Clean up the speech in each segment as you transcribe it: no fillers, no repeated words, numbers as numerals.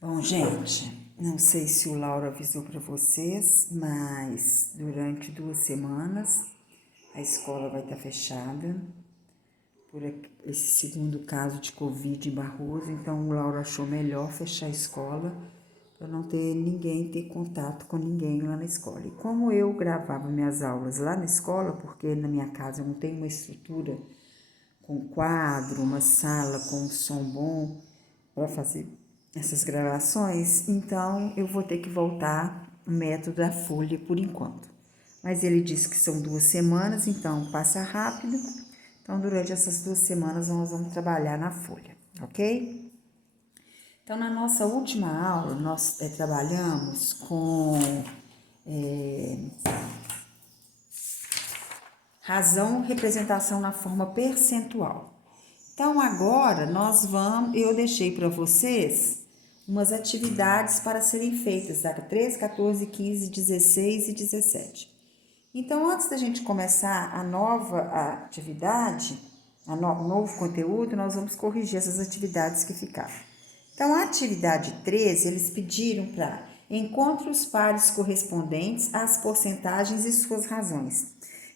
Bom, gente, não sei se o Laura avisou para vocês, mas durante 2 semanas a escola vai estar fechada por esse segundo caso de Covid em Barroso, então o Laura achou melhor fechar a escola para não ter ninguém, ter contato com ninguém lá na escola. E como eu gravava minhas aulas lá na escola, porque na minha casa eu não tenho uma estrutura com quadro, uma sala com som bom para fazer essas gravações, então eu vou ter que voltar o método da folha por enquanto. Mas ele disse que são 2 semanas, então passa rápido. Então, durante essas 2 semanas, nós vamos trabalhar na folha, ok? Então, na nossa última aula, nós trabalhamos com razão, representação na forma percentual. Então, agora eu deixei para vocês umas atividades para serem feitas, tá? 13, 14, 15, 16 e 17. Então, antes da gente começar a nova atividade, o novo conteúdo, nós vamos corrigir essas atividades que ficaram. Então, a atividade 13, eles pediram para encontre os pares correspondentes às porcentagens e suas razões.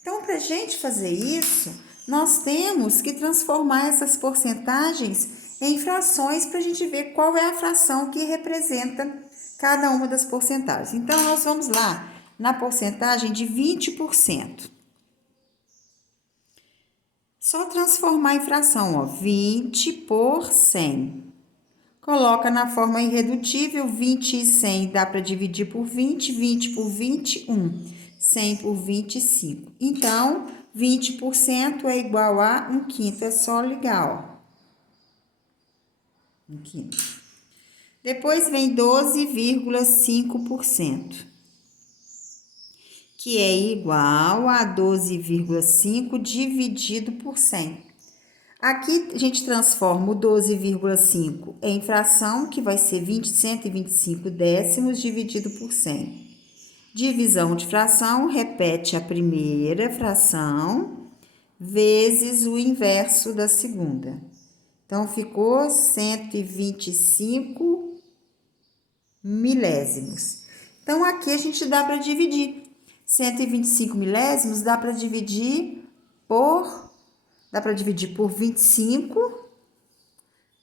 Então, para a gente fazer isso, nós temos que transformar essas porcentagens em frações para a gente ver qual é a fração que representa cada uma das porcentagens. Então, nós vamos lá na porcentagem de 20%. Só transformar em fração, ó, 20 por 100. Coloca na forma irredutível, 20 e 100 dá para dividir por 20, 20 por 21, 100 por 25. Então, 20% é igual a 1/5, é só ligar, ó. 1/5. Depois vem 12,5%, que é igual a 12,5 dividido por 100. Aqui a gente transforma o 12,5 em fração, que vai ser 125 décimos dividido por 100. Divisão de fração, repete a primeira fração vezes o inverso da segunda. Então, ficou 125 milésimos. Então, aqui a gente dá para dividir. 125 milésimos dá para dividir por 25.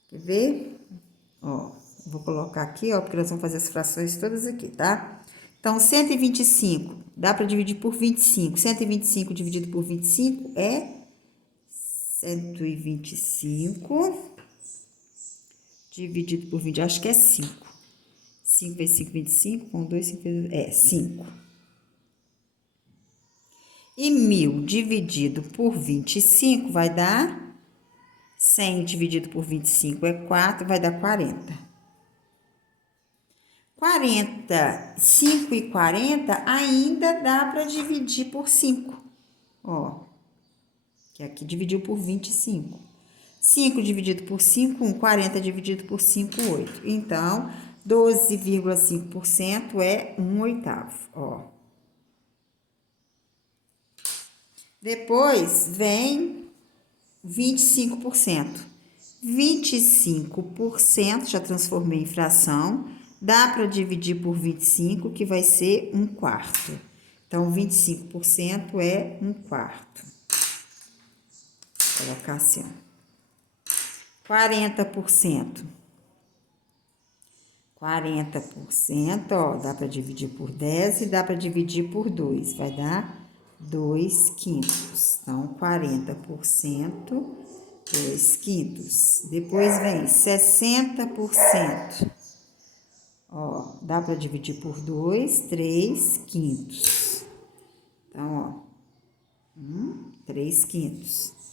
Quer ver? Ó, vou colocar aqui, ó, porque nós vamos fazer as frações todas aqui, tá? Então, 125 dá para dividir por 25. 125 dividido por 25 é 125 dividido por 20, acho que é 5. 5 vezes 5, 25, com 2, 5 vezes... 5. E 1.000 dividido por 25 vai dar 100 dividido por 25 é 4, vai dar 40. 5 e 40 ainda dá para dividir por 5. Ó, que aqui dividiu por 25. 5 dividido por 5, 1. 40 dividido por 5, 8. Então, 12,5% é 1/8, ó. Depois vem 25%. 25% já transformei em fração, dá para dividir por 25, que vai ser 1/4. Então, 25% é 1/4. Vou colocar assim, ó. 40%. 40%, ó, dá para dividir por 10 e dá para dividir por 2, vai dar 2/5. Então, 40%, 2/5. Depois vem 60%. Ó, dá para dividir por 2, 3/5. Então, ó, 3/5.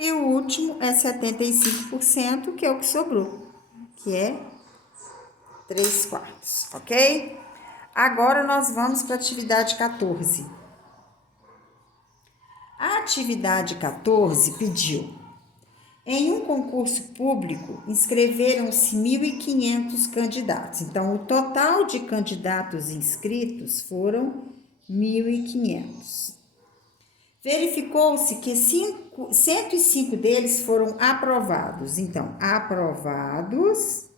E o último é 75%, que é o que sobrou, que é 3/4, ok? Agora, nós vamos para a atividade 14. A atividade 14 pediu: em um concurso público, inscreveram-se 1.500 candidatos. Então, o total de candidatos inscritos foram 1.500. Verificou-se que 105 deles foram aprovados. Então, aprovados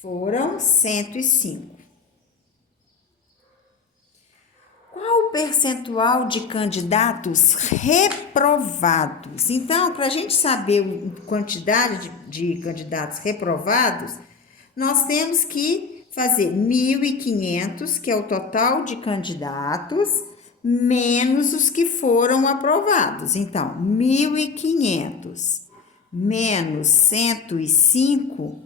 foram 105. Qual o percentual de candidatos reprovados? Então, para a gente saber a quantidade de candidatos reprovados, nós temos que fazer 1.500, que é o total de candidatos, menos os que foram aprovados. Então, 1.500 menos 105,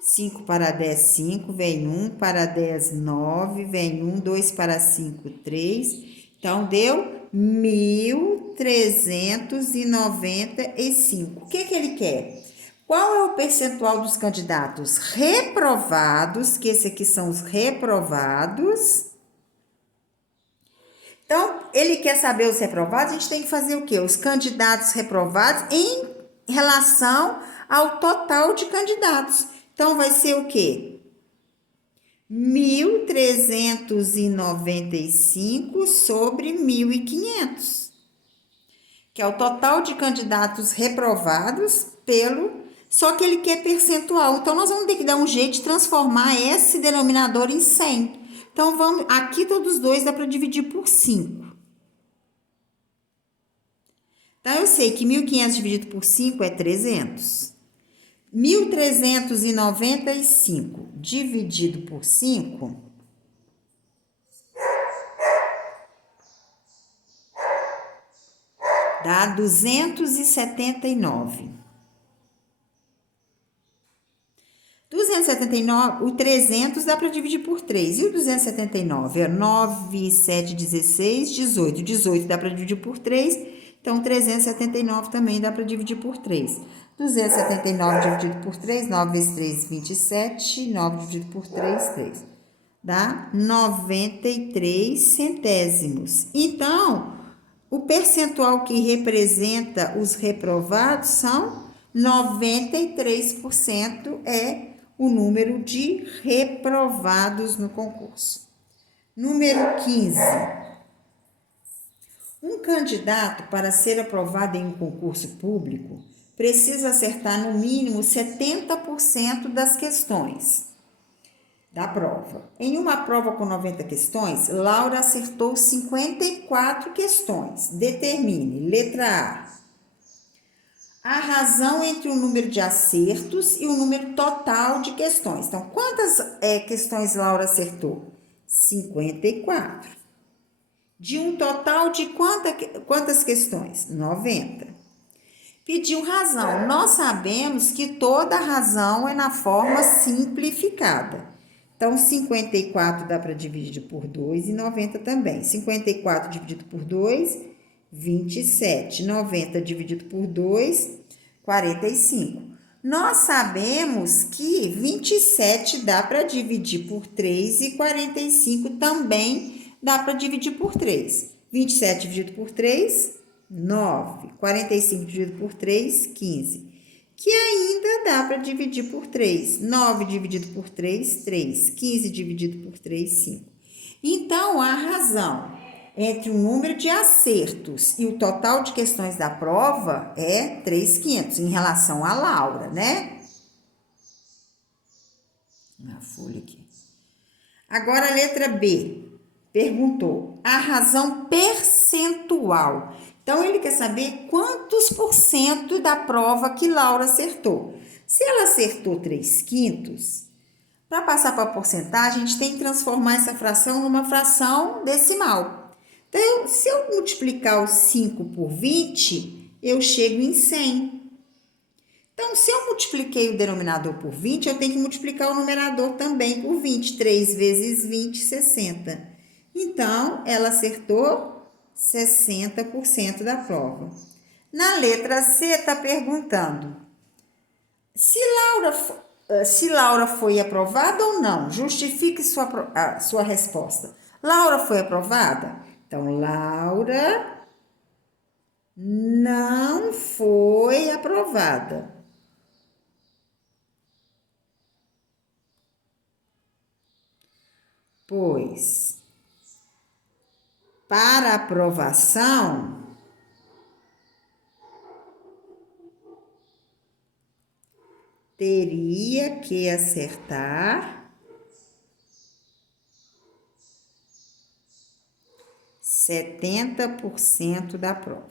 5 para 10, 5, vem 1, para 10, 9, vem 1, 2 para 5, 3. Então, deu 1.395. O que ele quer? Qual é o percentual dos candidatos reprovados, que esse aqui são os reprovados. Então, ele quer saber os reprovados, a gente tem que fazer o quê? Os candidatos reprovados em relação ao total de candidatos. Então, vai ser o quê? 1.395 sobre 1.500, que é o total de candidatos reprovados pelo... Só que ele quer percentual. Então, nós vamos ter que dar um jeito de transformar esse denominador em 100. Então, vamos... Aqui, todos os dois dá para dividir por 5. Então, eu sei que 1.500 dividido por 5 é 300. 1.395 dividido por 5 dá 279. 279, o 300 dá para dividir por 3. E o 279 é 9, 7, 16, 18. 18 dá para dividir por 3. Então, 379 também dá para dividir por 3. 279 dividido por 3, 9 vezes 3, 27. 9 dividido por 3, 3. Dá 93 centésimos. Então, o percentual que representa os reprovados são 93% é o número de reprovados no concurso. Número 15. Um candidato, para ser aprovado em um concurso público, precisa acertar no mínimo 70% das questões da prova. Em uma prova com 90 questões, Laura acertou 54 questões. Determine, letra A razão entre o número de acertos e o número total de questões. Então, quantas questões Laura acertou? 54. De um total de quantas questões? 90. Pediu razão. Nós sabemos que toda razão é na forma simplificada. Então, 54 dá para dividir por 2 e 90 também. 54 dividido por 2, 27. 90 dividido por 2, 45. Nós sabemos que 27 dá para dividir por 3 e 45 também dá para dividir por 3. 27 dividido por 3, 9. 45 dividido por 3, 15. Que ainda dá para dividir por 3. 9 dividido por 3, 3. 15 dividido por 3, 5. Então, a razão entre o número de acertos e o total de questões da prova é 3.500, em relação a Laura, né? A folha aqui. Agora, a letra B. Perguntou a razão percentual. Então, ele quer saber quantos por cento da prova que Laura acertou. Se ela acertou 3/5, para passar para a porcentagem, a gente tem que transformar essa fração numa fração decimal. Então, se eu multiplicar o 5 por 20, eu chego em 100. Então, se eu multipliquei o denominador por 20, eu tenho que multiplicar o numerador também por 20. 3 vezes 20, 60. Então, ela acertou 60% da prova. Na letra C, está perguntando se Laura foi aprovada ou não. Justifique sua resposta. Laura foi aprovada? Então, Laura não foi aprovada. Pois, para aprovação, teria que acertar 70% da prova.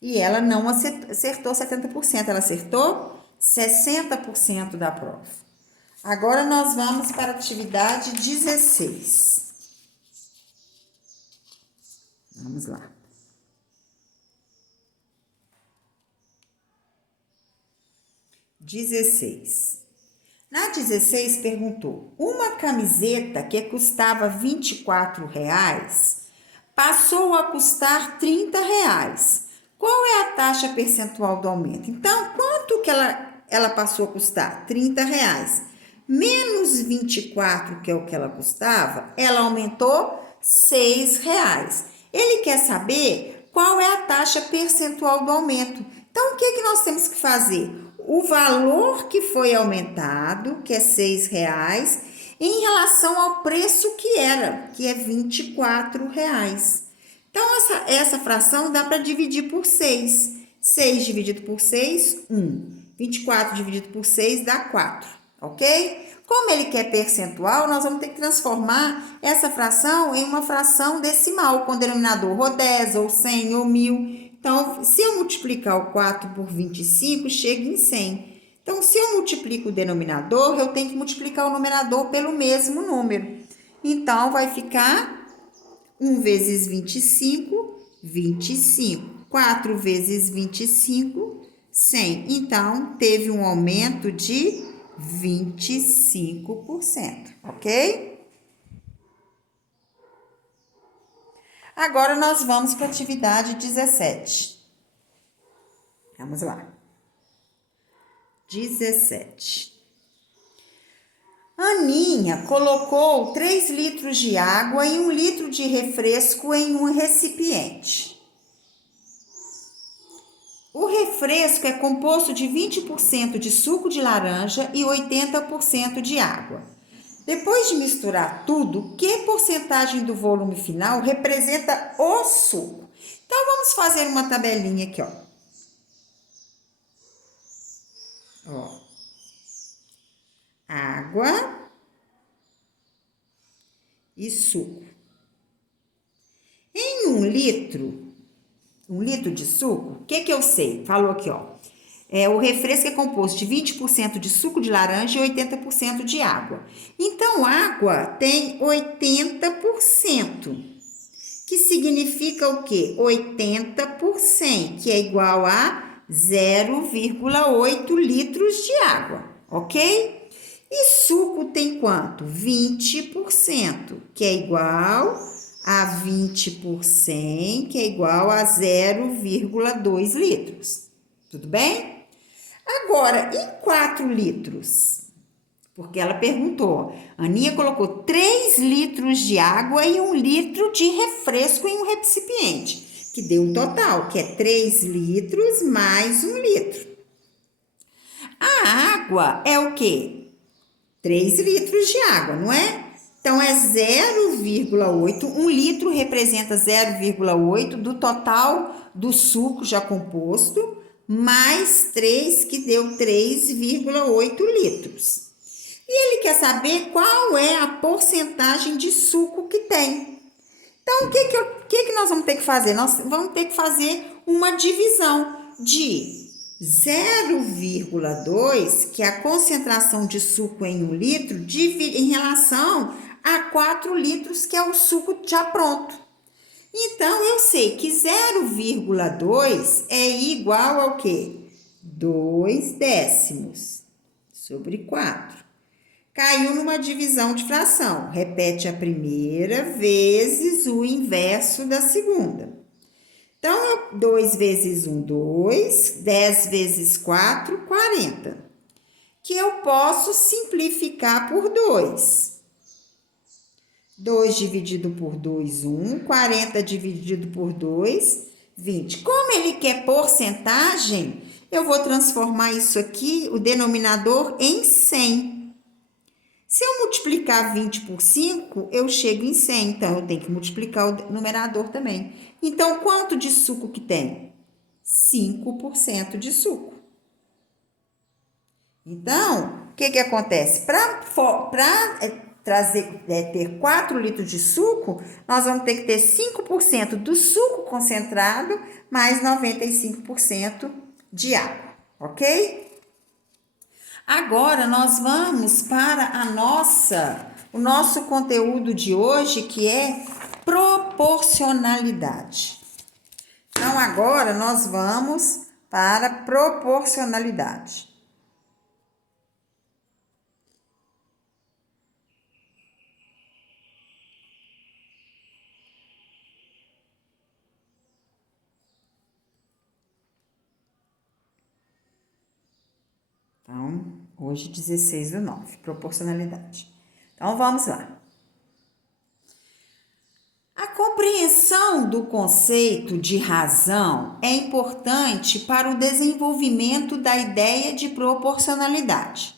E ela não acertou 70%, ela acertou 60% da prova. Agora nós vamos para a atividade 16. Vamos lá. Na 16 perguntou: uma camiseta que custava R$24 passou a custar R$30. Qual é a taxa percentual do aumento? Então, quanto que ela passou a custar? R$30. Menos 24, que é o que ela custava, ela aumentou R$6. Ele quer saber qual é a taxa percentual do aumento. Então, o que nós temos que fazer? O valor que foi aumentado, que é R$6, em relação ao preço que era, que é R$24. Então, essa fração dá para dividir por 6. 6 dividido por 6, 1. 24 dividido por 6 dá 4, ok? Como ele quer percentual, nós vamos ter que transformar essa fração em uma fração decimal, com denominador ou 10, ou 100, ou 1000. Então, se eu multiplicar o 4 por 25, chega em 100. Então, se eu multiplico o denominador, eu tenho que multiplicar o numerador pelo mesmo número. Então, vai ficar 1 vezes 25, 25. 4 vezes 25, 100. Então, teve um aumento de 25%, ok? Agora, nós vamos para a atividade 17. Vamos lá. 17. Aninha colocou 3 litros de água e 1 litro de refresco em um recipiente. O refresco é composto de 20% de suco de laranja e 80% de água. Depois de misturar tudo, que porcentagem do volume final representa o suco? Então, vamos fazer uma tabelinha aqui, ó. Água e suco. Em 1 litro de suco, o que eu sei? Falou aqui, ó. O refresco é composto de 20% de suco de laranja e 80% de água. Então, água tem 80%, que significa o quê? 80%, que é igual a 0,8 litros de água, ok? E suco tem quanto? 20%, que é igual a 20%, que é igual a 0,2 litros. Tudo bem? Agora, em 4 litros? Porque ela perguntou. A Aninha colocou 3 litros de água e 1 litro de refresco em um recipiente, que deu um total, que é 3 litros mais 1 litro. A água é o quê? 3 litros de água, não é? Então, é 0,8. 1 litro representa 0,8 do total do suco já composto, mais 3, que deu 3,8 litros. E ele quer saber qual é a porcentagem de suco que tem. Então, o que nós vamos ter que fazer? Nós vamos ter que fazer uma divisão de 0,2, que é a concentração de suco em 1 litro, em relação a 4 litros, que é o suco já pronto. Então, eu sei que 0,2 é igual ao quê? 2 décimos sobre 4. Caiu numa divisão de fração. Repete a primeira vezes o inverso da segunda. Então, 2 vezes 1, 2. 10 vezes 4, 40. Que eu posso simplificar por 2. 2 dividido por 2, 1. 40 dividido por 2, 20. Como ele quer porcentagem, eu vou transformar isso aqui, o denominador, em 100. Se eu multiplicar 20 por 5, eu chego em 100, então eu tenho que multiplicar o numerador também. Então, quanto de suco que tem? 5% de suco. Então, o que acontece? Para ter 4 litros de suco, nós vamos ter que ter 5% do suco concentrado mais 95% de água, ok? Agora nós vamos para o nosso conteúdo de hoje, que é proporcionalidade. Então, agora nós vamos para proporcionalidade. Então, hoje 16/9, proporcionalidade. Então, vamos lá. A compreensão do conceito de razão é importante para o desenvolvimento da ideia de proporcionalidade.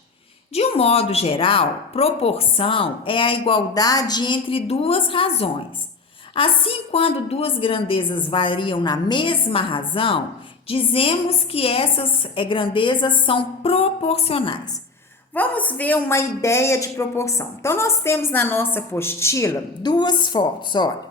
De um modo geral, proporção é a igualdade entre duas razões. Assim, quando duas grandezas variam na mesma razão, dizemos que essas grandezas são proporcionais. Vamos ver uma ideia de proporção. Então, nós temos na nossa apostila duas fotos, olha.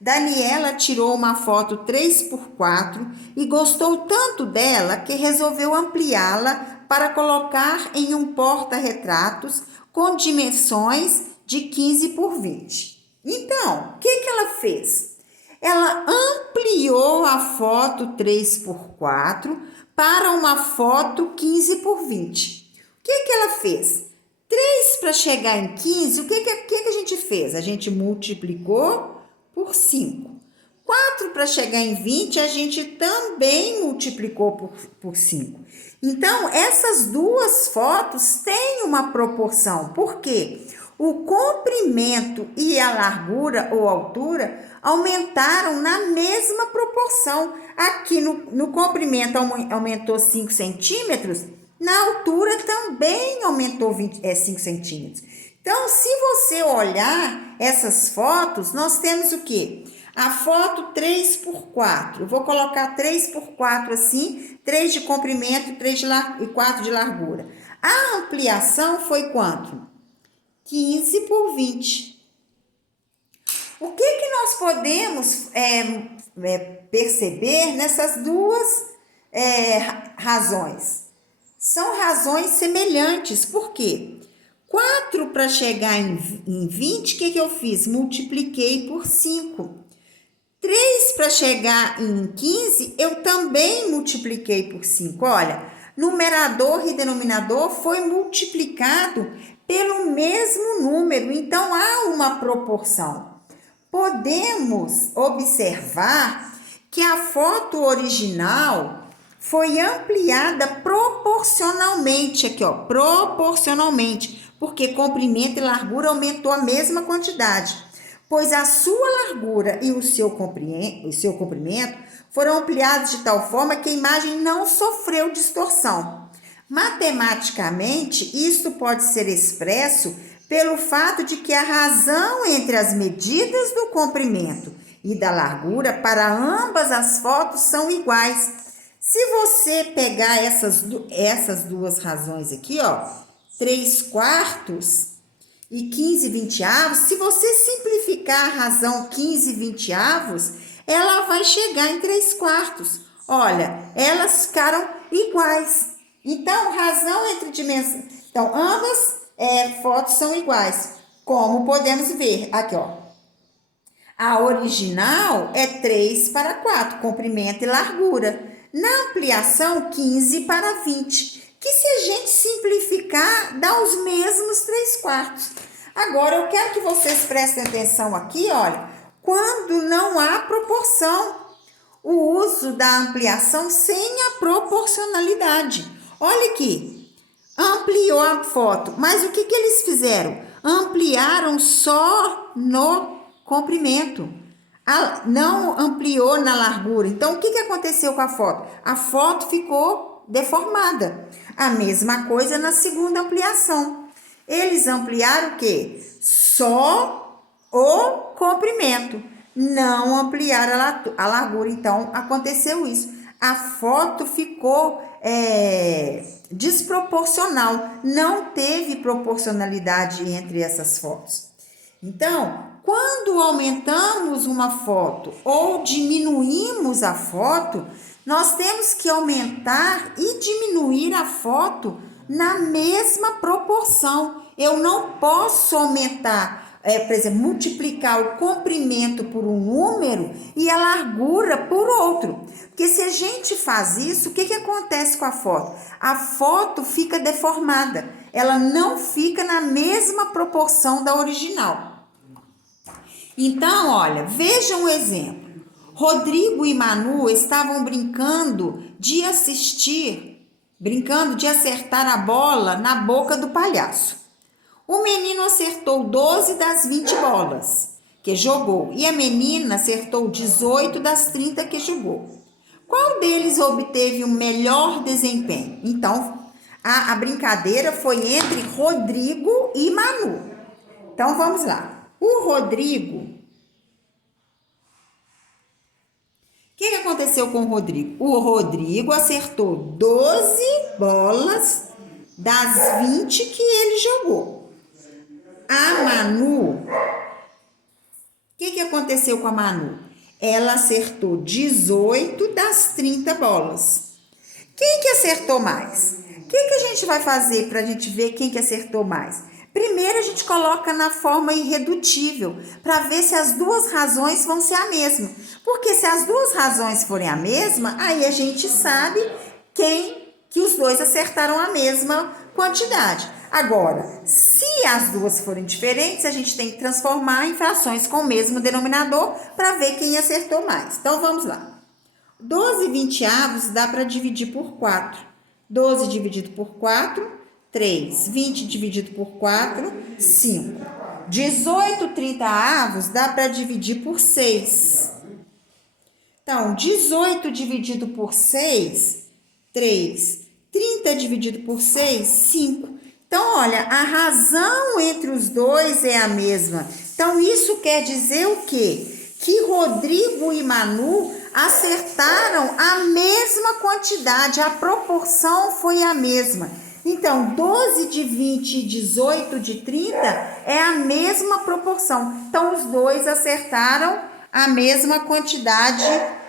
Daniela tirou uma foto 3x4 e gostou tanto dela que resolveu ampliá-la para colocar em um porta-retratos com dimensões de 15x20. Então, o que ela fez? Ela ampliou a foto 3x4 para uma foto 15x20. O que ela fez? 3 para chegar em 15, o que a gente fez? A gente multiplicou por 5. 4 para chegar em 20, a gente também multiplicou por 5. Então, essas duas fotos têm uma proporção. Por quê? O comprimento e a largura ou altura aumentaram na mesma proporção. Aqui no comprimento aumentou 5 centímetros, na altura também aumentou 5 centímetros. Então, se você olhar essas fotos, nós temos o quê? A foto 3x4. Eu vou colocar 3x4 assim, 3 de comprimento e 4 de largura. A ampliação foi quanto? 15x20. O que nós podemos perceber nessas duas razões? São razões semelhantes. Por quê? 4 para chegar em 20, o que eu fiz? Multipliquei por 5. 3 para chegar em 15, eu também multipliquei por 5. Olha, numerador e denominador foi multiplicado pelo mesmo número, então há uma proporção. Podemos observar que a foto original foi ampliada proporcionalmente, aqui ó, proporcionalmente, porque comprimento e largura aumentou a mesma quantidade, pois a sua largura e o seu comprimento foram ampliados de tal forma que a imagem não sofreu distorção. Matematicamente, isso pode ser expresso pelo fato de que a razão entre as medidas do comprimento e da largura para ambas as fotos são iguais. Se você pegar essas duas razões aqui, ó, 3/4 e 15/20, se você simplificar a razão 15/20, ela vai chegar em 3/4. Olha, elas ficaram iguais. Então, razão entre dimensões. Então, ambas fotos são iguais. Como podemos ver aqui, ó. A original é 3/4, comprimento e largura. Na ampliação, 15/20, que se a gente simplificar, dá os mesmos 3/4. Agora, eu quero que vocês prestem atenção aqui, olha, quando não há proporção, o uso da ampliação sem a proporcionalidade. Olha aqui, ampliou a foto, mas o que eles fizeram? Ampliaram só no comprimento. Não ampliou na largura. Então, o que aconteceu com a foto? A foto ficou deformada. A mesma coisa na segunda ampliação. Eles ampliaram o quê? Só o comprimento, não ampliaram a largura. Então, aconteceu isso. A foto ficou desproporcional, não teve proporcionalidade entre essas fotos. Então, quando aumentamos uma foto ou diminuímos a foto, nós temos que aumentar e diminuir a foto na mesma proporção. Eu não posso aumentar, por exemplo, multiplicar o comprimento por um número e a largura por outro. Porque se a gente faz isso, o que acontece com a foto? A foto fica deformada, ela não fica na mesma proporção da original. Então, olha, veja um exemplo. Rodrigo e Manu estavam brincando de acertar a bola na boca do palhaço. O menino acertou 12 das 20 bolas que jogou e a menina acertou 18 das 30 que jogou. Qual deles obteve o melhor desempenho? Então, a brincadeira foi entre Rodrigo e Manu. Então, vamos lá. O Rodrigo... O que aconteceu com o Rodrigo? O Rodrigo acertou 12 bolas das 20 que ele jogou. A Manu, o que aconteceu com a Manu? Ela acertou 18 das 30 bolas. Quem que acertou mais? O que a gente vai fazer para a gente ver quem que acertou mais? Primeiro a gente coloca na forma irredutível, para ver se as duas razões vão ser a mesma. Porque se as duas razões forem a mesma, aí a gente sabe que os dois acertaram a mesma quantidade. Agora, se as duas forem diferentes, a gente tem que transformar em frações com o mesmo denominador para ver quem acertou mais. Então, vamos lá. 12 vinteavos dá para dividir por 4. 12 dividido por 4, 3. 20 dividido por 4, 5. 18 trintaavos dá para dividir por 6. Então, 18 dividido por 6, 3. 30 dividido por 6, 5. Então, olha, a razão entre os dois é a mesma. Então, isso quer dizer o quê? Que Rodrigo e Manu acertaram a mesma quantidade, a proporção foi a mesma. Então, 12 de 20 e 18 de 30 é a mesma proporção. Então, os dois acertaram a mesma quantidade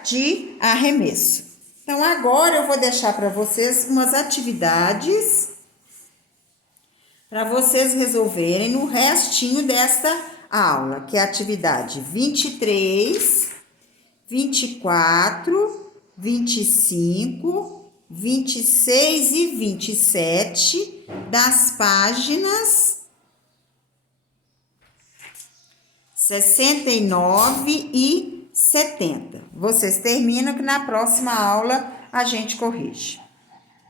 de arremesso. Então, agora eu vou deixar para vocês umas atividades para vocês resolverem no restinho desta aula, que é a atividade 23, 24, 25, 26 e 27 das páginas 69 e 70. Vocês terminam que na próxima aula a gente corrige.